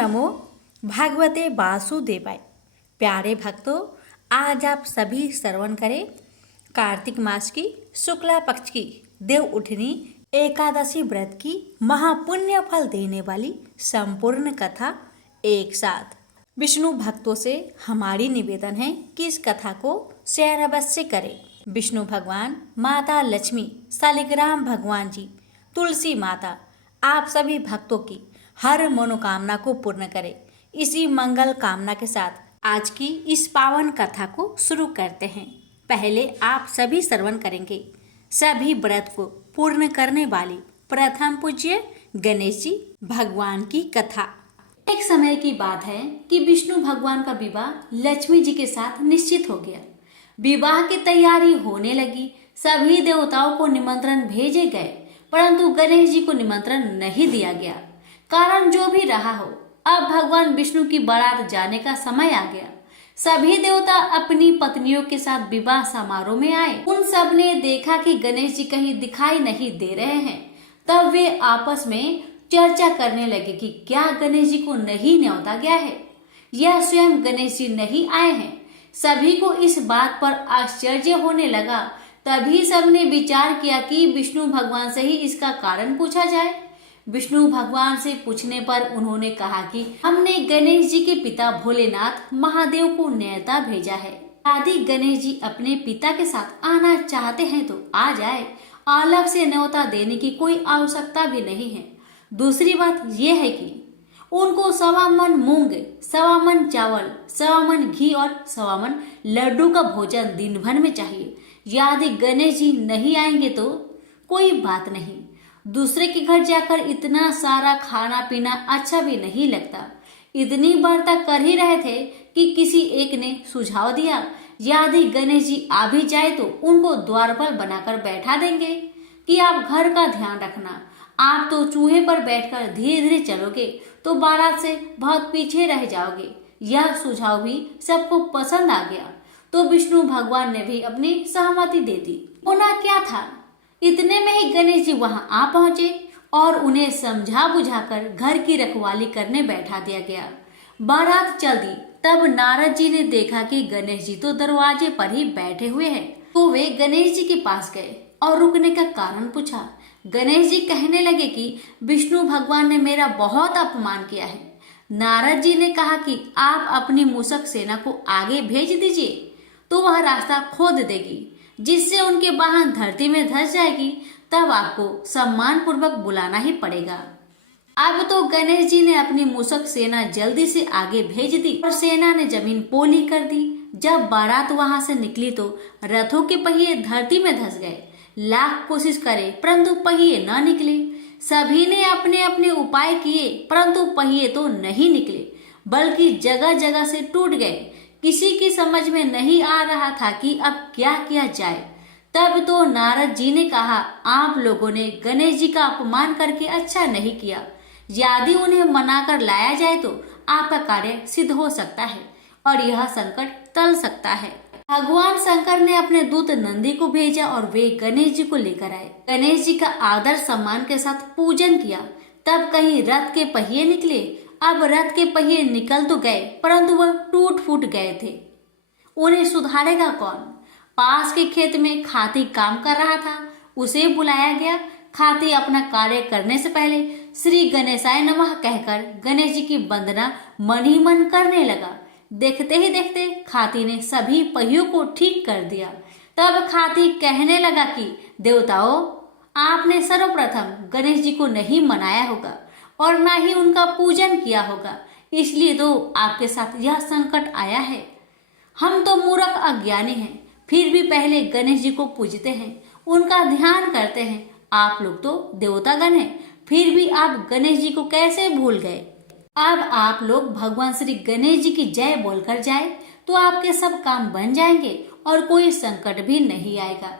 नमो भागवते वासुदेवाय। प्यारे भक्तों, आज आप सभी श्रवण करें कार्तिक मास की शुक्ला पक्ष की देव उठनी एकादशी व्रत की महापुण्य फल देने वाली संपूर्ण कथा एक साथ। विष्णु भक्तों से हमारी निवेदन है कि इस कथा को शेयर अवश्य करें। विष्णु भगवान, माता लक्ष्मी, शालिग्राम भगवान जी, तुलसी माता आप सभी भक्तों की हर मनोकामना को पूर्ण करें। इसी मंगल कामना के साथ आज की इस पावन कथा को शुरू करते हैं। पहले आप सभी श्रवण करेंगे सभी व्रत को पूर्ण करने वाली प्रथम पूज्य गणेश जी भगवान की कथा। एक समय की बात है कि विष्णु भगवान का विवाह लक्ष्मी जी के साथ निश्चित हो गया। विवाह की तैयारी होने लगी। सभी देवताओं को निमंत्रण भेजे गए, परंतु गणेश जी को निमंत्रण नहीं दिया गया। कारण जो भी रहा हो, अब भगवान विष्णु की बारात जाने का समय आ गया। सभी देवता अपनी पत्नियों के साथ विवाह समारोह में आए। उन सब ने देखा कि गणेश जी कहीं दिखाई नहीं दे रहे हैं। तब वे आपस में चर्चा करने लगे कि क्या गणेश जी को नहीं न्योता गया है या स्वयं गणेश जी नहीं आए हैं। सभी को इस बात पर आश्चर्य होने लगा। तभी सबने विचार किया कि विष्णु भगवान से ही इसका कारण पूछा जाए। विष्णु भगवान से पूछने पर उन्होंने कहा कि हमने गणेश जी के पिता भोलेनाथ महादेव को न्योता भेजा है। यदि गणेश जी अपने पिता के साथ आना चाहते हैं तो आ जाए, अलग से न्योता देने की कोई आवश्यकता भी नहीं है। दूसरी बात यह है कि उनको 1.25 मन मूंग, 1.25 मन चावल, 1.25 मन घी और 1.25 मन लड्डू का भोजन दिन भर में चाहिए। यदि गणेश जी नहीं आएंगे तो कोई बात नहीं, दूसरे के घर जाकर इतना सारा खाना पीना अच्छा भी नहीं लगता। इतनी वार्ता कर ही रहे थे कि किसी एक ने सुझाव दिया, यदि गणेश जी आ भी जाए तो उनको द्वारपाल बनाकर बैठा देंगे कि आप घर का ध्यान रखना। आप तो चूहे पर बैठकर धीरे धीरे चलोगे तो बारात से बहुत पीछे रह जाओगे। यह सुझाव भी सबको पसंद आ गया, तो विष्णु भगवान ने भी अपनी सहमति दे दी। होना क्या था, इतने में ही गणेश जी वहां आ पहुंचे और उन्हें समझा बुझाकर घर की रखवाली करने बैठा दिया गया। बारात चल दी। तब नारद जी ने देखा कि गणेश जी तो दरवाजे पर ही बैठे हुए हैं, तो वे गणेश जी के पास गए और रुकने का कारण पूछा। गणेश जी कहने लगे कि विष्णु भगवान ने मेरा बहुत अपमान किया है। नारद जी ने कहा कि आप अपनी मूषक सेना को आगे भेज दीजिए तो वह रास्ता खोद देगी, जिससे उनके वाहन धरती में धंस जाएगी। तब आपको सम्मान पूर्वक बुलाना ही पड़ेगा। अब तो गणेश जी ने अपनी मूषक सेना जल्दी से आगे भेज दी और सेना ने जमीन पोली कर दी। जब बारात वहां से निकली तो रथों के पहिए धरती में धंस गए। लाख कोशिश करे परंतु पहिए न निकले। सभी ने अपने अपने उपाय किए परंतु पहिए तो नहीं निकले, बल्कि जगह जगह से टूट गए। किसी की समझ में नहीं आ रहा था कि अब क्या किया जाए। तब तो नारद जी ने कहा, आप लोगों ने गणेश जी का अपमान करके अच्छा नहीं किया। यदि उन्हें मनाकर लाया जाए तो आपका कार्य सिद्ध हो सकता है और यह संकट टल सकता है। भगवान शंकर ने अपने दूत नंदी को भेजा और वे गणेश जी को लेकर आए। गणेश जी का आदर सम्मान के साथ पूजन किया। तब कहीं रथ के पहिए निकले। अब रथ के पहिए निकल तो गए परंतु वह टूट फूट गए थे। उन्हें सुधारेगा कौन? पास के खेत में खाती काम कर रहा था, उसे बुलाया गया। खाती अपना कार्य करने से पहले श्री गणेशाय नमः कहकर गणेश जी की वंदना मन ही मन करने लगा। देखते ही देखते खाती ने सभी पहियों को ठीक कर दिया। तब खाती कहने लगा कि देवताओं, आपने सर्वप्रथम गणेश जी को नहीं मनाया होगा और ना ही उनका पूजन किया होगा, इसलिए तो आपके साथ यह संकट आया है। हम तो मूर्ख अज्ञानी हैं, फिर भी पहले गणेश जी को पूजते हैं, उनका ध्यान करते हैं। आप लोग तो देवतागण हैं, फिर भी आप गणेश जी को कैसे भूल गए? अब आप लोग भगवान श्री गणेश जी की जय बोलकर जाए तो आपके सब काम बन जाएंगे और कोई संकट भी नहीं आएगा।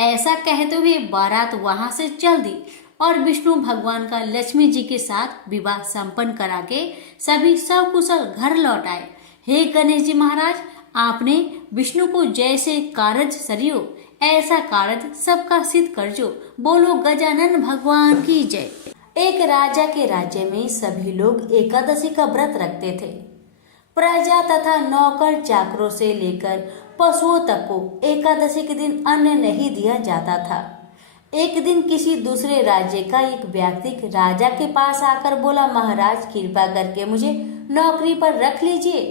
ऐसा कहते हुए बारात वहां से चल दी और विष्णु भगवान का लक्ष्मी जी के साथ विवाह संपन्न करा के सभी सकुशल घर लौट आए। हे गणेश जी महाराज, आपने विष्णु को जैसे कारज सरियो ऐसा कारज सबका सिद्ध कर जो। बोलो गजानन भगवान की जय। एक राजा के राज्य में सभी लोग एकादशी का व्रत रखते थे। प्रजा तथा नौकर चाकरों से लेकर पशुओं तक को एकादशी के दिन अन्न नहीं दिया जाता था। एक दिन किसी दूसरे राज्य का एक व्यक्ति राजा के पास आकर बोला, महाराज कृपा करके मुझे नौकरी पर रख लीजिए।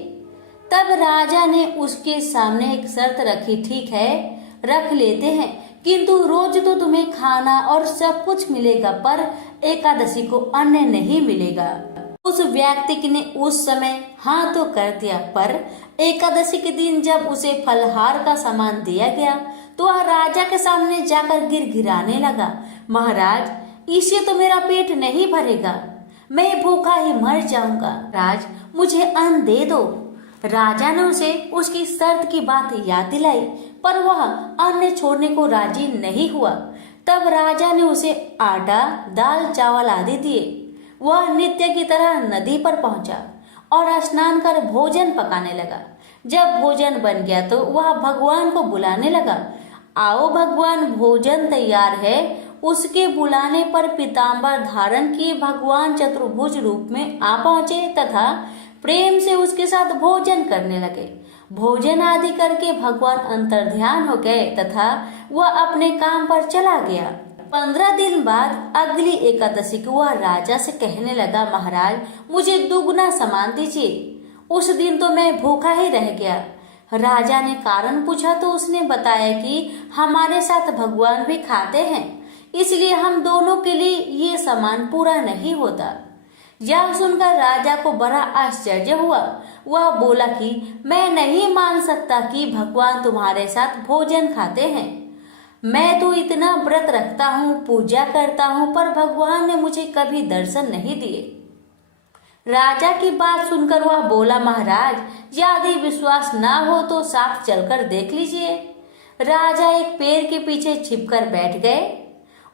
तब राजा ने उसके सामने एक शर्त रखी, ठीक है रख लेते हैं, किंतु रोज तो तुम्हें खाना और सब कुछ मिलेगा, पर एकादशी को अन्न नहीं मिलेगा। उस व्यक्ति ने उस समय हाँ तो कर दिया, पर एकादशी के दिन जब उसे फलहार का सामान दिया गया तो वह राजा के सामने जाकर गिड़गिड़ाने लगा, महाराज इससे तो मेरा पेट नहीं भरेगा, मैं भूखा ही मर जाऊंगा, राज मुझे अन्न दे दो। राजा ने उसे उसकी शर्त की बात याद दिलाई, पर वह अन्न छोड़ने को राजी नहीं हुआ। तब राजा ने उसे आटा, दाल, चावल आदि दिए। वह नित्य की तरह नदी पर पहुंचा और स्नान कर भोजन पकाने लगा। जब भोजन बन गया तो वह भगवान को बुलाने लगा, आओ भगवान भोजन तैयार है। उसके बुलाने पर पीताम्बर धारण किए भगवान चतुर्भुज रूप में आ पहुंचे तथा प्रेम से उसके साथ भोजन करने लगे। भोजन आदि करके भगवान अंतर्ध्यान हो गए तथा वह अपने काम पर चला गया। 15 दिन बाद अगली एकादशी को वह राजा से कहने लगा, महाराज मुझे दुगना सामान दीजिए। उस दिन तो मैं भूखा ही रह गया। राजा ने कारण पूछा तो उसने बताया कि हमारे साथ भगवान भी खाते हैं, इसलिए हम दोनों के लिए ये सामान पूरा नहीं होता। यह सुनकर राजा को बड़ा आश्चर्य हुआ। वह बोला कि मैं नहीं मान सकता कि भगवान तुम्हारे साथ भोजन खाते हैं। मैं तो इतना व्रत रखता हूँ, पूजा करता हूँ, पर भगवान ने मुझे कभी दर्शन नहीं दिए। राजा की बात सुनकर वह बोला, महाराज यदि विश्वास ना हो तो साथ चलकर देख लीजिए। राजा एक पेड़ के पीछे छिपकर बैठ गए।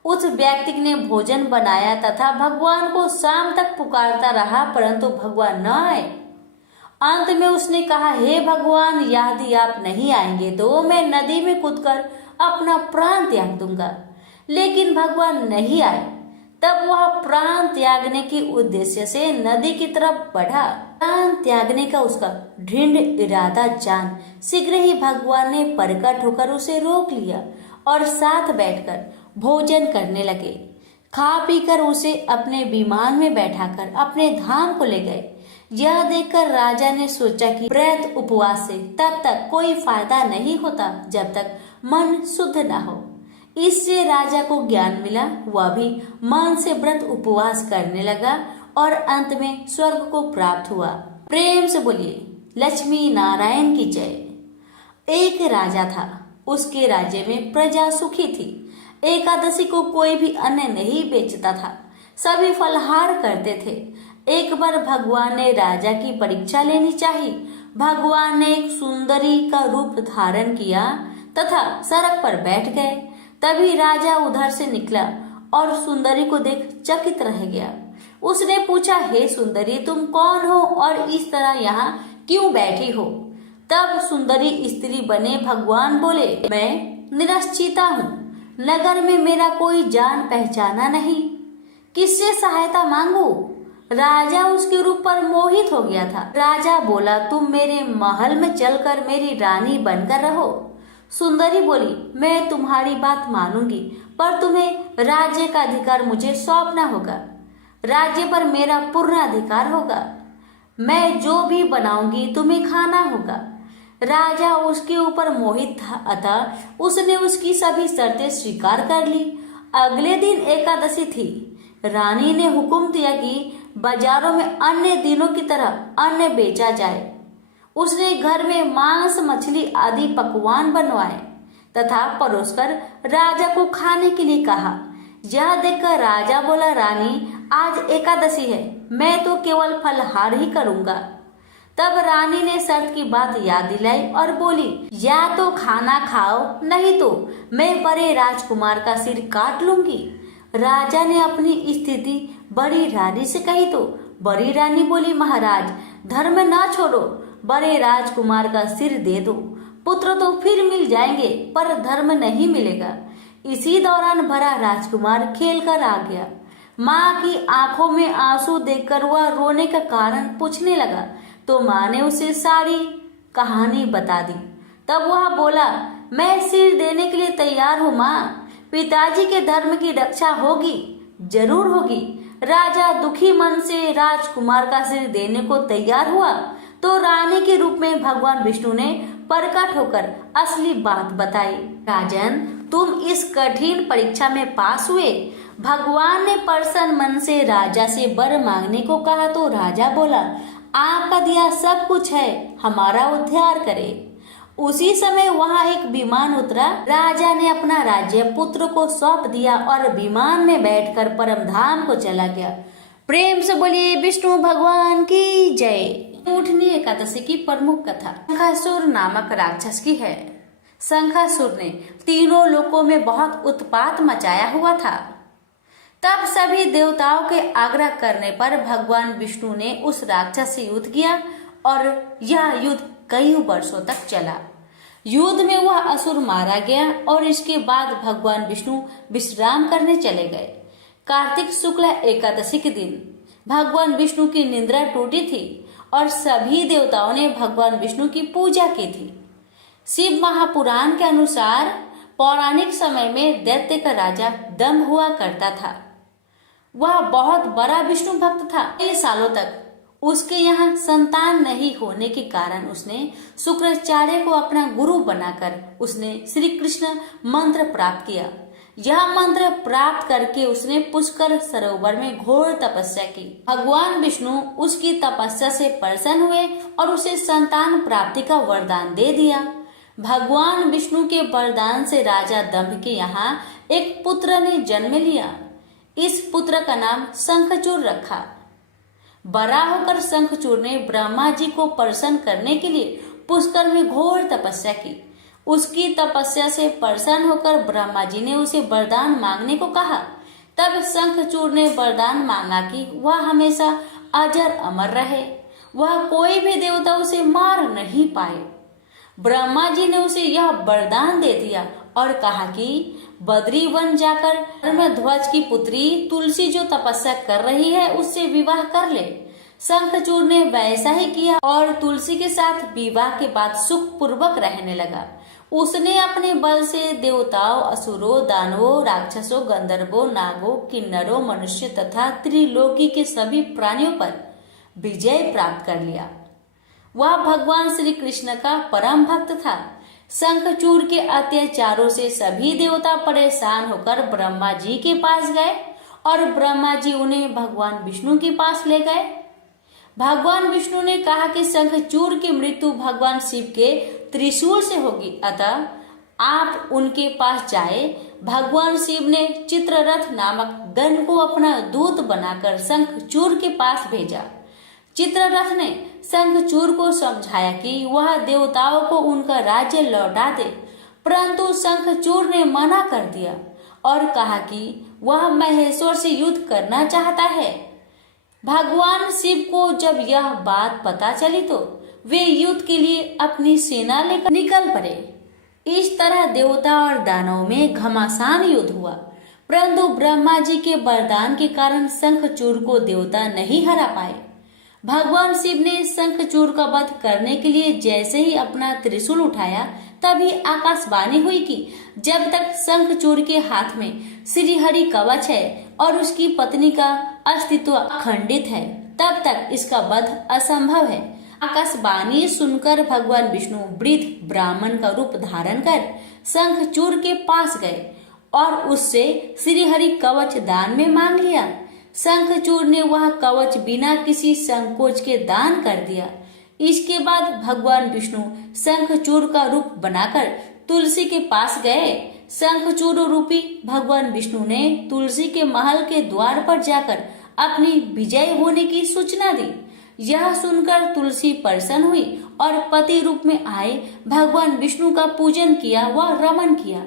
उस व्यक्ति ने भोजन बनाया तथा भगवान को शाम तक पुकारता रहा, परंतु भगवान न आए। अंत में उसने कहा, हे भगवान यदि आप नहीं आएंगे तो मैं नदी में कूदकर अपना प्राण त्याग दूंगा। लेकिन भगवान नहीं आए। तब वह प्राण त्यागने के उद्देश्य से नदी की तरफ बढ़ा। प्राण त्यागने का उसका दृढ़ इरादा जान शीघ्र ही भगवान ने प्रकट होकर उसे रोक लिया और साथ बैठकर भोजन करने लगे। खा पीकर उसे अपने विमान में बैठाकर अपने धाम को ले गए। यह देखकर राजा ने सोचा कि व्रत उपवास से तब तक कोई फायदा नहीं होता जब तक मन शुद्ध न हो। इससे राजा को ज्ञान मिला। वह भी मन से व्रत उपवास करने लगा और अंत में स्वर्ग को प्राप्त हुआ। प्रेम से बोलिए लक्ष्मी नारायण की जय। एक राजा था, उसके राज्य में प्रजा सुखी थी। एकादशी को कोई भी अन्न नहीं बेचता था, सभी फलहार करते थे। एक बार भगवान ने राजा की परीक्षा लेनी चाहिए। भगवान ने एक सुंदरी का रूप धारण किया तथा सड़क पर बैठ गए। तभी राजा उधर से निकला और सुंदरी को देख चकित रह गया। उसने पूछा, हे सुंदरी तुम कौन हो और इस तरह यहाँ क्यों बैठी हो? तब सुंदरी स्त्री बने भगवान बोले, मैं निरश्चिता हूँ, नगर में मेरा कोई जान पहचाना नहीं, किससे सहायता मांगू? राजा उसके रूप पर मोहित हो गया था। राजा बोला, तुम मेरे महल में चलकर मेरी रानी बनकर रहो। सुंदरी बोली, मैं तुम्हारी बात मानूंगी, पर तुम्हें राज्य का अधिकार मुझे सौंपना होगा। राज्य पर मेरा पूर्ण अधिकार होगा। मैं जो भी बनाऊंगी तुम्हें खाना होगा। राजा उसके ऊपर मोहित था, अतः उसने उसकी सभी शर्तें स्वीकार कर ली। अगले दिन एकादशी थी। रानी ने हुक्म दिया कि बाजारों में अन्य दिनों की तरह अन्न बेचा जाए। उसने घर में मांस, मछली आदि पकवान बनवाए तथा परोसकर राजा को खाने के लिए कहा। यह देखकर राजा बोला, रानी आज एकादशी है, मैं तो केवल फलहार ही करूंगा। तब रानी ने शर्त की बात याद दिलाई और बोली, या तो खाना खाओ, नहीं तो मैं बड़े राजकुमार का सिर काट लूंगी। राजा ने अपनी स्थिति बड़ी रानी से कही तो बड़ी रानी बोली, महाराज धर्म ना छोड़ो, बड़े राजकुमार का सिर दे दो, पुत्र तो फिर मिल जाएंगे पर धर्म नहीं मिलेगा। इसी दौरान बड़ा राजकुमार खेल कर आ गया। माँ की आंखों में आंसू देखकर वह रोने का कारण पूछने लगा तो माँ ने उसे सारी कहानी बता दी। तब वह बोला, मैं सिर देने के लिए तैयार हूँ माँ, पिताजी के धर्म की रक्षा होगी, जरूर होगी। राजा दुखी मन से राजकुमार का सिर देने को तैयार हुआ तो रानी के रूप में भगवान विष्णु ने प्रकट होकर असली बात बताई। राजन, तुम इस कठिन परीक्षा में पास हुए। भगवान ने प्रसन्न मन से राजा से वर मांगने को कहा तो राजा बोला, आपका दिया सब कुछ है, हमारा उद्धार करे। उसी समय वहां एक विमान उतरा। राजा ने अपना राज्य पुत्र को सौंप दिया और विमान में बैठकर परम धाम को चला गया। प्रेम से बोलिए विष्णु भगवान की जय। उठनी एकादशी की प्रमुख कथा शंखासुर नामक राक्षस की है। शंखासुर ने तीनों लोकों में बहुत उत्पात मचाया हुआ था। तब सभी देवताओं के आग्रह करने पर भगवान विष्णु ने उस राक्षस से युद्ध किया और यह युद्ध कई वर्षों तक चला। युद्ध में वह असुर मारा गया और इसके बाद भगवान विष्णु विश्राम करने चले गए। कार्तिक शुक्ल एकादशी के दिन भगवान विष्णु की निद्रा टूटी थी और सभी देवताओं ने भगवान विष्णु की पूजा की थी। शिव महापुराण के अनुसार पौराणिक समय में दैत्य का राजा दंभ हुआ करता था। वह बहुत बड़ा विष्णु भक्त था। कई सालों तक उसके यहाँ संतान नहीं होने के कारण उसने शुक्राचार्य को अपना गुरु बनाकर उसने श्री कृष्ण मंत्र प्राप्त किया। यह मंत्र प्राप्त करके उसने पुष्कर सरोवर में घोर तपस्या की। भगवान विष्णु उसकी तपस्या से प्रसन्न हुए और उसे संतान प्राप्ति का वरदान दे दिया। भगवान विष्णु के वरदान से राजा दंभ के यहाँ एक पुत्र ने जन्म लिया। इस पुत्र का नाम शंखचूड़ रखा। बड़ा होकर शंखचूड़ ने ब्रह्मा जी को प्रसन्न करने के लिए पुष्कर में घोर तपस्या की। उसकी तपस्या से प्रसन्न होकर ब्रह्मा जी ने उसे वरदान मांगने को कहा। तब शंखचूड़ ने वरदान मांगा कि वह हमेशा अजर अमर रहे, वह कोई भी देवता उसे मार नहीं पाए। ब्रह्मा जी ने उसे यह वरदान दे दिया और कहा कि बद्री वन जाकर ध्वज की पुत्री तुलसी जो तपस्या कर रही है उससे विवाह कर ले। शंखचूड़ ने वैसा ही किया और तुलसी के साथ विवाह के बाद सुख पूर्वक रहने लगा। उसने अपने बल से देवताओं, असुरों, दानवों, राक्षसों, गंधर्वों, नागों, किन्नरों, मनुष्य तथा त्रिलोकी के सभी प्राणियों पर विजय प्राप्त कर लिया। वह भगवान श्री कृष्ण का परम भक्त था। शंखचूड़ के अत्याचारों से सभी देवता परेशान होकर ब्रह्मा जी के पास गए और ब्रह्मा जी उन्हें भगवान विष्णु के पास ले गए। भगवान विष्णु ने कहा कि शंखचूड़ की मृत्यु भगवान शिव के त्रिशूल से होगी, अतः आप उनके पास जाए। भगवान शिव ने चित्ररथ नामक गण को अपना दूत बनाकर शंखचूड़ के पास भेजा। चित्ररथ ने शंखचूड़ को समझाया कि वह देवताओं को उनका राज्य लौटा दे, परंतु शंखचूड़ ने मना कर दिया और कहा कि वह महेश्वर से युद्ध करना चाहता है। भगवान शिव को जब यह बात पता चली तो वे युद्ध के लिए अपनी सेना लेकर निकल पड़े। इस तरह देवता और दानवों में घमासान युद्ध हुआ, परंतु ब्रह्मा जी के वरदान के कारण शंखचूड़ को देवता नहीं हरा पाए। भगवान शिव ने शंखचूड़ का वध करने के लिए जैसे ही अपना त्रिशूल उठाया तभी आकाशवाणी हुई कि जब तक शंखचूड़ के हाथ में श्री हरि कवच है और उसकी पत्नी का अस्तित्व अखंडित है तब तक इसका वध असंभव है। आकाशवाणी सुनकर भगवान विष्णु वृद्ध ब्राह्मण का रूप धारण कर शंखचूड़ के पास गए और उससे श्री हरि कवच दान में मांग लिया। शंखचूड़ ने वह कवच बिना किसी संकोच के दान कर दिया। इसके बाद भगवान विष्णु शंखचूड़ का रूप बनाकर तुलसी के पास गए। शंखचूड़ रूपी भगवान विष्णु ने तुलसी के महल के द्वार पर जाकर अपनी विजय होने की सूचना दी। यह सुनकर तुलसी प्रसन्न हुई और पति रूप में आए भगवान विष्णु का पूजन किया व रमन किया।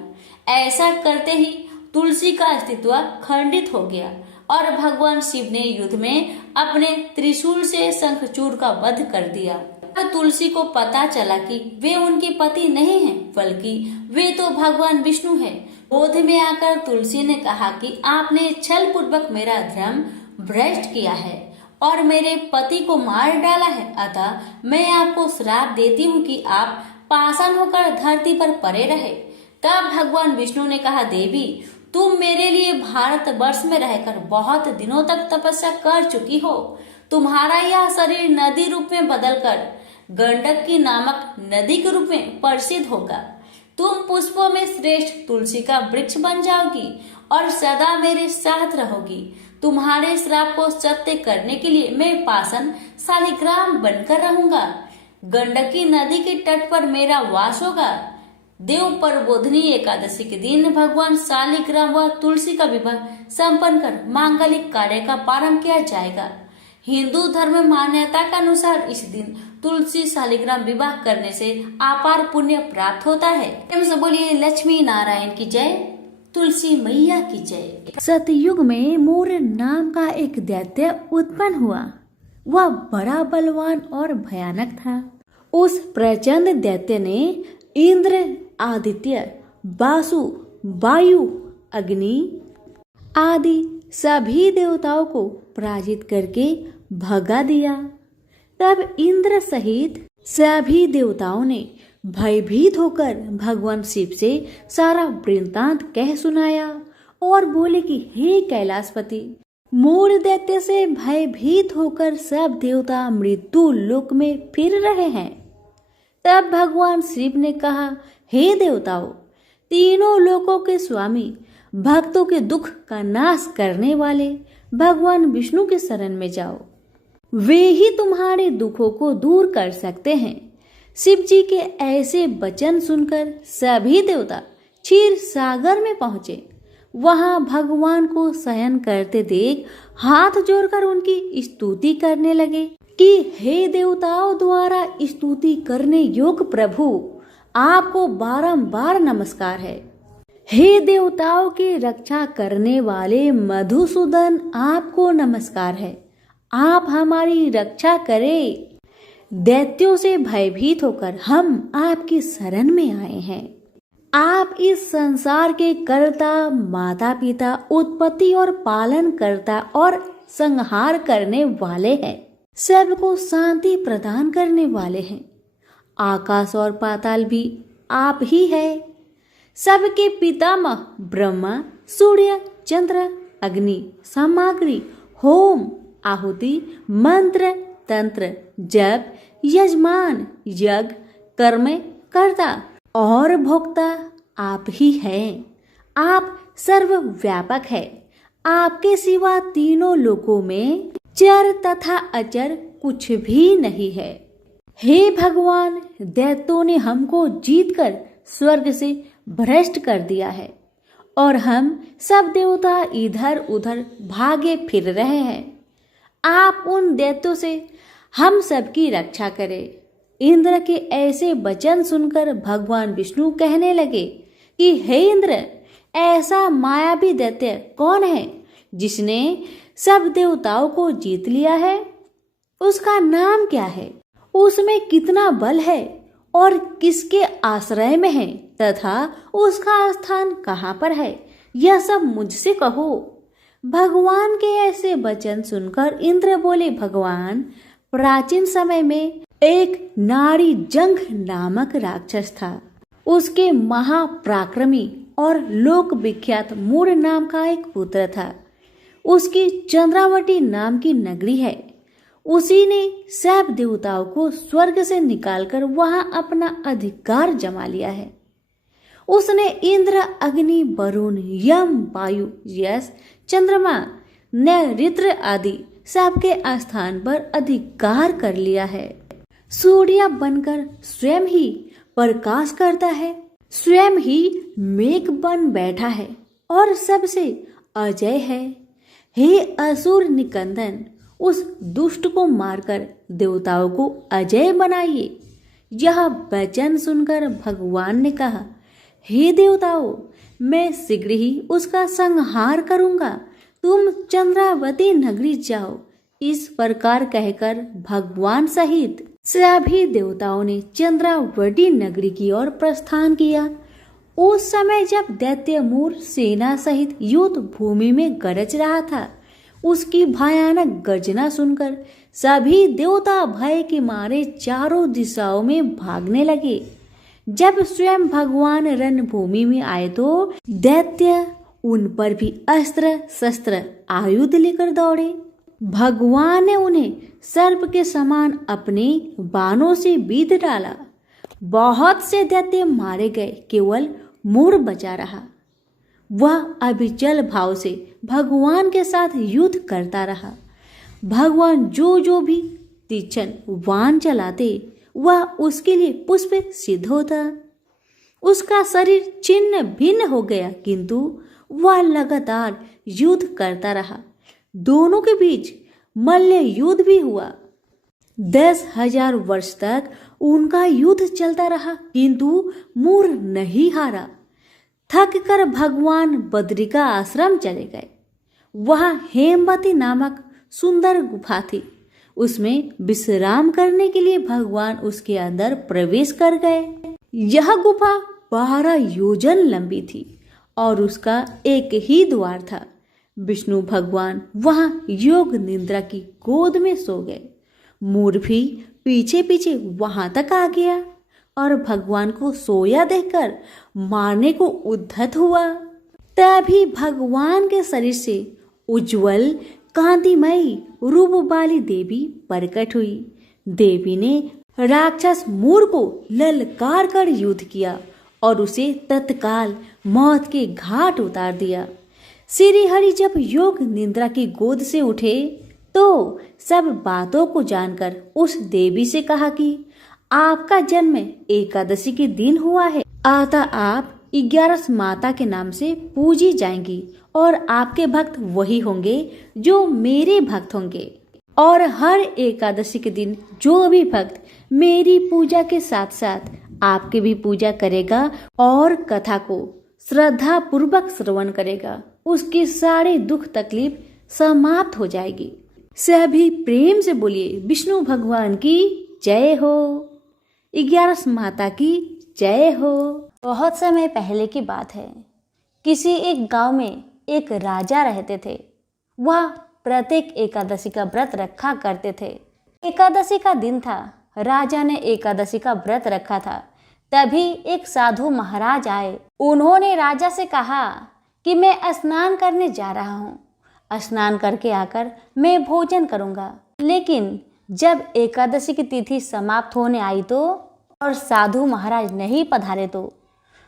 ऐसा करते ही तुलसी का अस्तित्व खंडित हो गया और भगवान शिव ने युद्ध में अपने त्रिशूल से शंखचूड़ का वध कर दिया। तुलसी को पता चला कि वे उनके पति नहीं हैं, बल्कि वे तो भगवान विष्णु हैं। क्रोध में आकर तुलसी ने कहा कि आपने छल पूर्वक मेरा धर्म भ्रष्ट किया है और मेरे पति को मार डाला है, अतः मैं आपको श्राप देती हूँ कि आप पाषाण होकर धरती पर पड़े रहे। तब भगवान विष्णु ने कहा, देवी तुम मेरे लिए भारत वर्ष में रहकर बहुत दिनों तक तपस्या कर चुकी हो। तुम्हारा यह शरीर नदी रूप में बदलकर गंडक की नामक नदी के रूप में प्रसिद्ध होगा। तुम पुष्पों में श्रेष्ठ तुलसी का वृक्ष बन जाओगी और सदा मेरे साथ रहोगी। तुम्हारे श्राप को सत्य करने के लिए मैं पाषाण शालिग्राम बनकर रहूंगा। गंडकी नदी के तट पर मेरा वास होगा। देव प्रबोधिनी एकादशी के दिन भगवान शालिग्राम व तुलसी का विवाह संपन्न कर मांगलिक कार्य का प्रारंभ किया जाएगा। हिंदू धर्म मान्यता के अनुसार इस दिन तुलसी शालिग्राम विवाह करने से अपार पुण्य प्राप्त होता है। बोलिए लक्ष्मी नारायण की जय, तुलसी मैया की जय। सतयुग में मूर नाम का एक दैत्य उत्पन्न हुआ। वह बड़ा बलवान और भयानक था। उस प्रचंड दैत्य ने इंद्र, आदित्य, वासु, वायु, अग्नि आदि सभी देवताओं को पराजित करके भगा दिया। तब इंद्र सहित सभी देवताओं ने भयभीत होकर भगवान शिव से सारा वृत्तांत कह सुनाया और बोले कि हे कैलाशपति, मूल दैत्य से भयभीत होकर सब देवता मृत्यु लोक में फिर रहे हैं। तब भगवान शिव ने कहा, हे देवताओं, तीनों लोकों के स्वामी, भक्तों के दुख का नाश करने वाले भगवान विष्णु के शरण में जाओ। वे ही तुम्हारे दुखों को दूर कर सकते हैं। शिव जी के ऐसे वचन सुनकर सभी देवता क्षीर सागर में पहुंचे। वहां भगवान को शयन करते देख हाथ जोड़कर उनकी स्तुति करने लगे कि हे देवताओं द्वारा स्तुति करने योग्य प्रभु, आपको बारंबार नमस्कार है। हे देवताओं की रक्षा करने वाले मधुसूदन, आपको नमस्कार है। आप हमारी रक्षा करें। दैत्यों से भयभीत होकर हम आपकी शरण में आए हैं। आप इस संसार के कर्ता, माता पिता, उत्पत्ति और पालन करता और संहार करने वाले हैं। सबको शांति प्रदान करने वाले हैं। आकाश और पाताल भी आप ही है। सबके पितामह ब्रह्मा, सूर्य, चंद्र, अग्नि, सामग्री, होम, आहुति, मंत्र, तंत्र, जप, यजमान, यज्ञ, कर्म कर्ता और भोक्ता आप ही हैं। आप सर्वव्यापक है। आपके सिवा तीनों लोकों में चर तथा अचर कुछ भी नहीं है। हे भगवान, दैत्यों ने हमको जीतकर स्वर्ग से भ्रष्ट कर दिया है और हम सब देवता इधर उधर भागे फिर रहे हैं। आप उन दैत्यों से हम सबकी रक्षा करें। इंद्र के ऐसे वचन सुनकर भगवान विष्णु कहने लगे कि हे इंद्र, ऐसा मायावी दैत्य कौन है जिसने सब देवताओं को जीत लिया है? उसका नाम क्या है? उसमें कितना बल है और किसके आश्रय में है तथा उसका स्थान कहाँ पर है? यह सब मुझसे कहो। भगवान के ऐसे वचन सुनकर इंद्र बोले, भगवान, प्राचीन समय में एक नारी जंघ नामक राक्षस था। उसके महापराक्रमी और लोक विख्यात मूर नाम का एक पुत्र था। उसकी चंद्रावती नाम की नगरी है। उसी ने सब देवताओं को स्वर्ग से निकालकर वहां अपना अधिकार जमा लिया है। उसने इंद्र, अग्नि, वरुण, यम, वायु, यश, चंद्रमा, नैऋत्य आदि सबके स्थान पर अधिकार कर लिया है। सूर्य बनकर स्वयं ही प्रकाश करता है, स्वयं ही मेघ बन बैठा है और सबसे अजय है। हे असुर निकंदन, उस दुष्ट को मारकर देवताओं को अजय बनाइए। यह वचन सुनकर भगवान ने कहा, हे देवताओं, मैं शीघ्र ही उसका संहार करूंगा। तुम चंद्रावती नगरी जाओ। इस प्रकार कहकर भगवान सहित सभी देवताओं ने चंद्रावती नगरी की ओर प्रस्थान किया उस समय जब दैत्य मूर सेना सहित युद्ध भूमि में गरज रहा था, उसकी भयानक गर्जना सुनकर सभी देवता भय के मारे चारों दिशाओं में भागने लगे। जब स्वयं भगवान रणभूमि में आए तो दैत्य उन पर भी अस्त्र शस्त्र आयुध लेकर दौड़े। भगवान ने उन्हें सर्प के समान अपने बाणों से बीध डाला। बहुत से दैत्य मारे गए, केवल मूर बचा रहा। वह अविचल भाव से भगवान के साथ युद्ध करता रहा। भगवान जो भी तीक्ष्ण बाण चलाते, वह उसके लिए पुष्प सिद्ध होता। उसका शरीर छिन्न भिन्न हो गया, किंतु वह लगातार युद्ध करता रहा। दोनों के बीच मल्ल युद्ध भी हुआ। 10,000 वर्ष तक उनका युद्ध चलता रहा, किंतु मूर नहीं हारा। थक कर भगवान बद्रिका आश्रम चले गए। वहां हेमवती नामक सुंदर गुफा थी। उसमें विश्राम करने के लिए भगवान उसके अंदर प्रवेश कर गए। यह गुफा 12 योजन लंबी थी और उसका एक ही द्वार था। विष्णु भगवान वहां योग निद्रा की गोद में सो गए। मूर भी पीछे पीछे वहां तक आ गया और भगवान को सोया देखकर मारने को उद्धत हुआ। तभी भगवान के शरीर से उज्जवल कांतिमयी रूप वाली देवी प्रकट हुई। देवी ने राक्षस मूर को ललकार कर युद्ध किया और उसे तत्काल मौत के घाट उतार दिया। श्री हरि जब योग निद्रा की गोद से उठे तो सब बातों को जानकर उस देवी से कहा कि आपका जन्म एकादशी के दिन हुआ है, अतः आप 11 माता के नाम से पूजी जाएंगी और आपके भक्त वही होंगे जो मेरे भक्त होंगे। और हर एकादशी के दिन जो भी भक्त मेरी पूजा के साथ साथ आपकी भी पूजा करेगा और कथा को श्रद्धा पूर्वक श्रवण करेगा, उसकी सारी दुख तकलीफ समाप्त हो जाएगी। सभी प्रेम से बोलिए विष्णु भगवान की जय हो, 11 माता की जय हो। बहुत समय पहले की बात है। किसी एक गांव में एक राजा रहते थे। वह प्रत्येक एकादशी का व्रत रखा करते थे। एकादशी का दिन था। राजा ने एकादशी का व्रत रखा था। तभी एक साधु महाराज आए। उन्होंने राजा से कहा कि मैं स्नान करने जा रहा हूँ। स्नान करके आकर मैं भोजन करूँगा। लेकिन जब एकादशी की तिथि समाप्त होने आई तो और साधु महाराज नहीं पधारे तो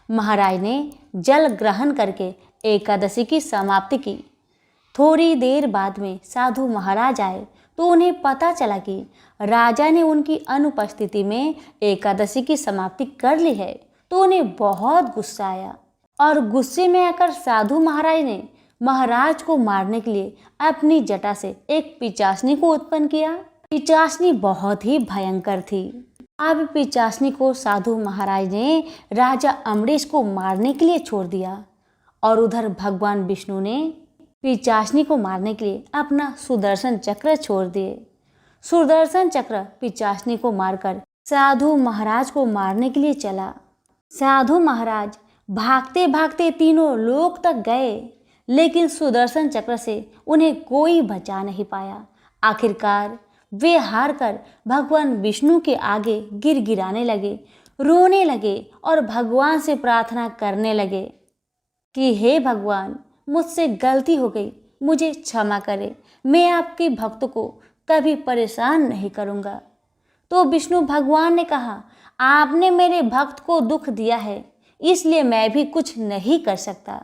महाराज ने जल ग्रहण करके एकादशी की समाप्ति की। थोड़ी देर बाद में साधु महाराज आए तो उन्हें पता चला कि राजा ने उनकी अनुपस्थिति में एकादशी की समाप्ति कर ली है। तो उन्हें बहुत गुस्सा आया और गुस्से में आकर साधु महाराज ने महाराज को मारने के लिए अपनी जटा से एक पिचासनी को उत्पन्न किया। पिचासनी बहुत ही भयंकर थी। अब पिचासनी को साधु महाराज ने राजा अम्बरीश को मारने के लिए छोड़ दिया और उधर भगवान विष्णु ने पिचासनी को मारने के लिए अपना सुदर्शन चक्र छोड़ दिए। सुदर्शन चक्र पिचासनी को मारकर साधु महाराज को मारने के लिए चला। साधु महाराज भागते भागते तीनों लोक तक गए, लेकिन सुदर्शन चक्र से उन्हें कोई बचा नहीं पाया। आखिरकार वे हार कर भगवान विष्णु के आगे गिड़गिड़ाने लगे, रोने लगे और भगवान से प्रार्थना करने लगे कि हे भगवान, मुझसे गलती हो गई, मुझे क्षमा करें, मैं आपके भक्त को कभी परेशान नहीं करूँगा। तो विष्णु भगवान ने कहा, आपने मेरे भक्त को दुख दिया है, इसलिए मैं भी कुछ नहीं कर सकता।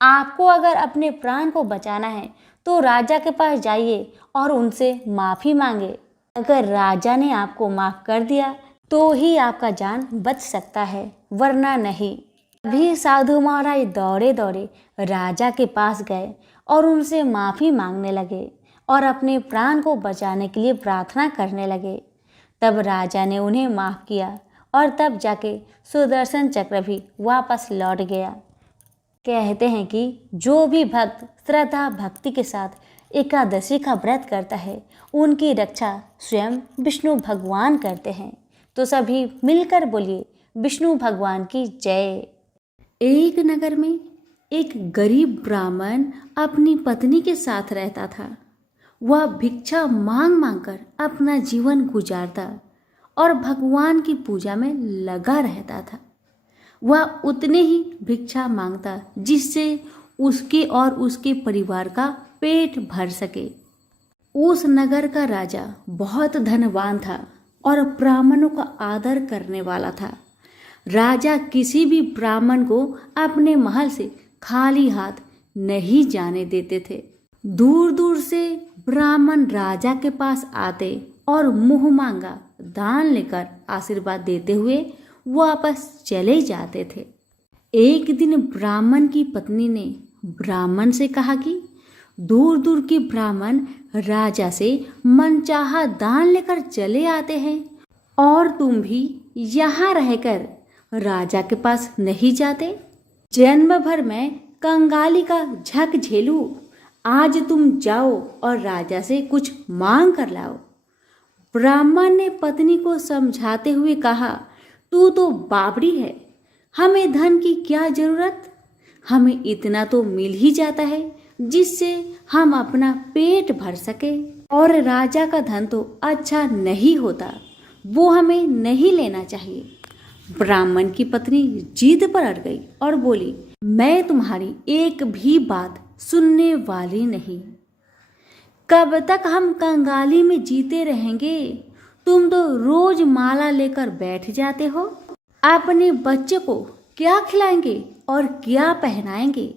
आपको अगर अपने प्राण को बचाना है तो राजा के पास जाइए और उनसे माफ़ी मांगे। अगर राजा ने आपको माफ़ कर दिया तो ही आपका जान बच सकता है, वरना नहीं। अभी साधु महाराज दौड़े दौड़े राजा के पास गए और उनसे माफ़ी मांगने लगे और अपने प्राण को बचाने के लिए प्रार्थना करने लगे। तब राजा ने उन्हें माफ़ किया और तब जाके सुदर्शन चक्र भी वापस लौट गया। कहते हैं कि जो भी भक्त श्रद्धा भक्ति के साथ एकादशी का व्रत करता है, उनकी रक्षा स्वयं विष्णु भगवान करते हैं। तो सभी मिलकर बोलिए विष्णु भगवान की जय। एक नगर में एक गरीब ब्राह्मण अपनी पत्नी के साथ रहता था। वह भिक्षा मांग मांग कर अपना जीवन गुजारता और भगवान की पूजा में लगा रहता था। वह उतने ही भिक्षा मांगता जिससे उसके और उसके परिवार का पेट भर सके। उस नगर का राजा बहुत धनवान था और ब्राह्मणों का आदर करने वाला था। राजा किसी भी ब्राह्मण को अपने महल से खाली हाथ नहीं जाने देते थे। दूर दूर से ब्राह्मण राजा के पास आते और मुंह मांगा दान लेकर आशीर्वाद देते हुए वापस चले जाते थे। एक दिन ब्राह्मण की पत्नी ने ब्राह्मण से कहा कि दूर दूर के ब्राह्मण राजा से मनचाहा दान लेकर चले आते हैं और तुम भी यहाँ रहकर राजा के पास नहीं जाते। जन्म भर मैं कंगाली का झक झेलूं, आज तुम जाओ और राजा से कुछ मांग कर लाओ। ब्राह्मण ने पत्नी को समझाते हुए कहा, तू तो बावड़ी है, हमें धन की क्या जरूरत, हमें इतना तो मिल ही जाता है जिससे हम अपना पेट भर सके। और राजा का धन तो अच्छा नहीं होता, वो हमें नहीं लेना चाहिए। ब्राह्मण की पत्नी जिद पर अड़ गई और बोली, मैं तुम्हारी एक भी बात सुनने वाली नहीं। कब तक हम कंगाली में जीते रहेंगे? तुम तो रोज माला लेकर बैठ जाते हो। अपने बच्चे को क्या खिलाएंगे और क्या पहनाएंगे?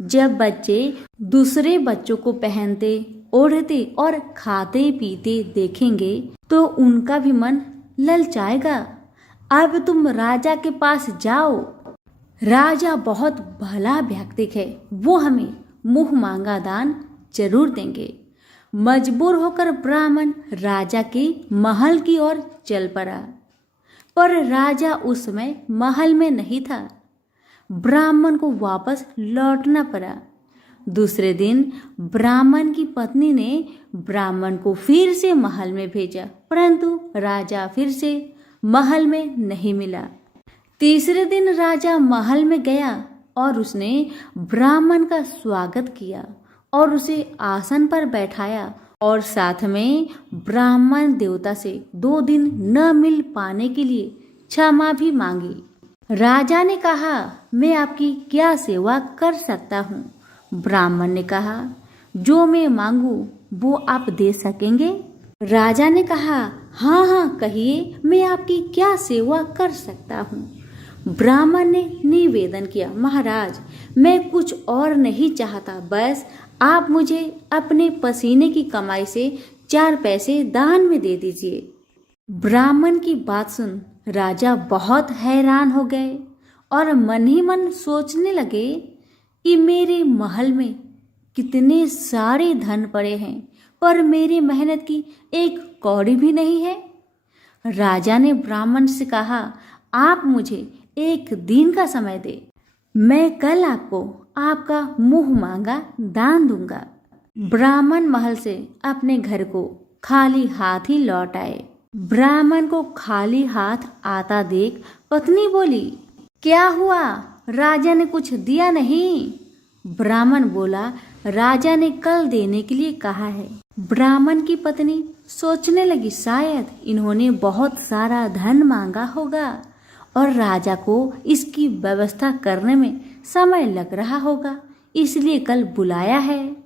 जब बच्चे दूसरे बच्चों को पहनते, ओढ़ते और खाते पीते देखेंगे तो उनका भी मन ललचाएगा। अब तुम राजा के पास जाओ। राजा बहुत भला व्यक्ति है, वो हमें मुंह मांगा दान जरूर देंगे। मजबूर होकर ब्राह्मण राजा के महल की ओर चल पड़ा, पर राजा उस समय महल में नहीं था। ब्राह्मण को वापस लौटना पड़ा। दूसरे दिन ब्राह्मण की पत्नी ने ब्राह्मण को फिर से महल में भेजा, परंतु राजा फिर से महल में नहीं मिला। तीसरे दिन राजा महल में गया और उसने ब्राह्मण का स्वागत किया और उसे आसन पर बैठाया और साथ में ब्राह्मण देवता से 2 दिन न मिल पाने के लिए क्षमा भी मांगी। राजा ने कहा, मैं आपकी क्या सेवा कर सकता हूँ? ब्राह्मण ने कहा, जो मैं मांगू वो आप दे सकेंगे? राजा ने कहा, हाँ हाँ कहिए, मैं आपकी क्या सेवा कर सकता हूँ? ब्राह्मण ने निवेदन किया, महाराज मैं कुछ और नहीं चाहता, बस आप मुझे अपने पसीने की कमाई से 4 पैसे दान में दे दीजिए। ब्राह्मण की बात सुन राजा बहुत हैरान हो गए और मन ही मन सोचने लगे कि मेरे महल में कितने सारे धन पड़े हैं, पर मेरी मेहनत की एक कौड़ी भी नहीं है। राजा ने ब्राह्मण से कहा, आप मुझे 1 दिन का समय दे, मैं कल आपको आपका मुंह मांगा दान दूंगा। ब्राह्मण महल से अपने घर को खाली हाथ ही लौट आए। ब्राह्मण को खाली हाथ आता देख पत्नी बोली, क्या हुआ, राजा ने कुछ दिया नहीं? ब्राह्मण बोला, राजा ने कल देने के लिए कहा है। ब्राह्मण की पत्नी सोचने लगी, शायद इन्होंने बहुत सारा धन मांगा होगा और राजा को इसकी व्यवस्था करने में समय लग रहा होगा, इसलिए कल बुलाया है।